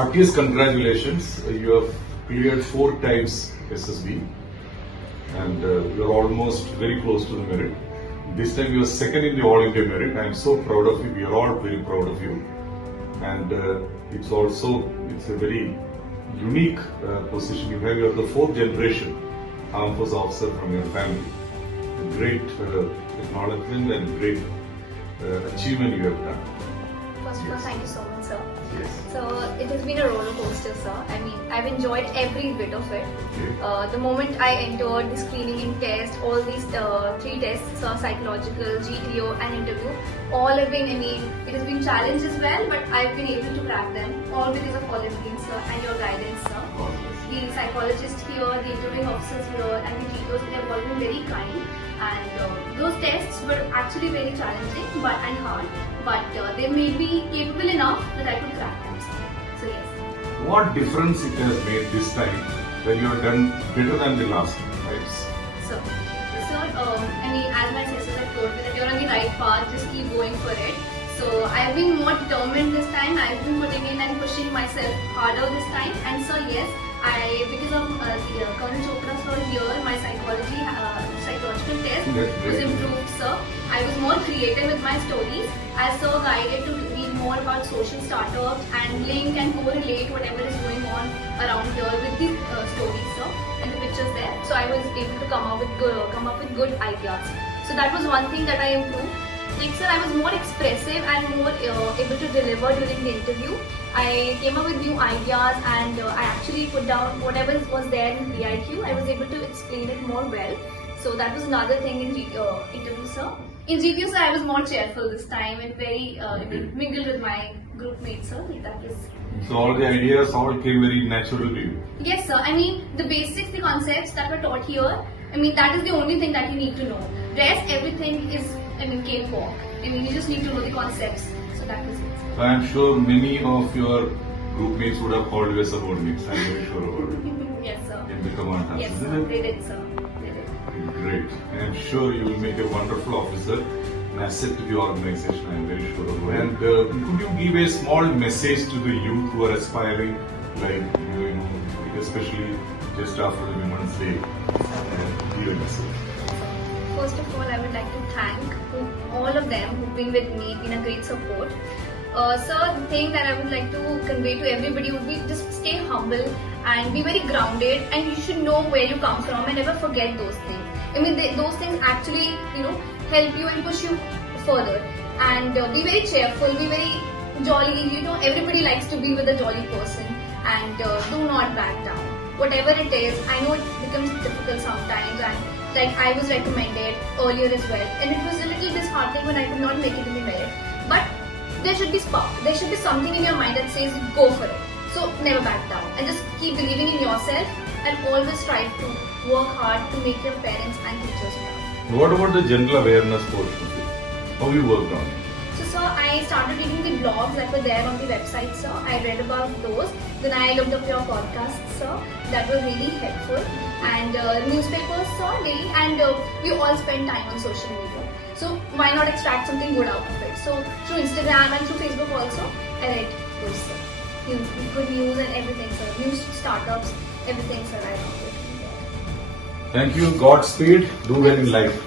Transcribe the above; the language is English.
heartiest congratulations. You have cleared 4 times SSB and you are almost very close to the merit. This time you are second in the All India merit. I am so proud of you. We are all very proud of you. And it's a very unique position you have. You are the 4th generation armed force officer from your family. A great acknowledgement and great achievement you have done. First of all, thank you so much, sir. Yes. So it has been a roller coaster, sir. I mean, I've enjoyed every bit of it. Okay. The moment I entered the screening and test, all these 3 tests, psychological, GTO and interview, all have been, it has been challenged as well, but I've been able to crack them, all because of Olympians, sir, and your guidance, sir. The psychologists here, the interviewing officers here, and the GTOs, they have all been very kind. And those tests were actually very challenging and hard, but they made me capable enough that I could crack them. So yes. What difference it has made this time when you have done better than the last times? Sir, as my sisters have told me that you're on the right path, just keep going for it. So I've been more determined this time. I've been putting in and pushing myself harder this time. And so yes, because of Colonel Chopra sir here, my psychological test was improved, sir. I was more creative with my stories. As sir guided to read more about social startups and link and correlate whatever is going on around here with the stories, sir, and the pictures there. So I was able to come up with good ideas. So that was one thing that I improved. Like sir, I was more expressive and more able to deliver during the interview. I came up with new ideas and I actually put down whatever was there in VIQ. I was able to explain it more well. So that was another thing in interview, sir. In GTO, sir, I was more cheerful this time and very mingled with my group mates, sir. That was. So all the ideas all came very natural to you? Yes, sir. The basics, the concepts that were taught here, that is the only thing that you need to know. Rest, everything is, cakewalk. You just need to know the concepts. So that was it. So I am sure many of your group mates would have called you as subordinates. I am very sure about it. Yes, sir. In the command house, Yes, isn't sir. it? They did, sir. They did. Great. I am sure you will make a wonderful officer, an asset to the organization. I am very sure of it. And could you give a small message to the youth who are aspiring, like especially just after the Women's Day? Give a message. First of all, I would like to thank all of them who've been with me, been a great support. Sir, the thing that I would like to convey to everybody would be just stay humble and be very grounded, and you should know where you come from and never forget those things. Those things actually, help you and push you further. And be very cheerful, be very jolly. Everybody likes to be with a jolly person, and do not back down. Whatever it is, I know it becomes difficult sometimes, and like I was recommended earlier as well, and it was a little disheartening when I could not make it in the merit. But there should be spark. There should be something in your mind that says go for it. So never back down and just keep believing in yourself and always strive to work hard to make your parents and teachers proud. What about the general awareness portion of it? How you worked on it? So sir, I started reading the blogs that were there on the website, sir. I read about those. Then I looked up your podcasts, sir. That was really helpful. And newspapers, sir, daily. And we all spend time on social media. So why not extract something good out of it? So through Instagram and through Facebook also, I read good stuff. Good news and everything, sir. News, startups, everything, sir. I found it. Thank you. Godspeed. Do well in life.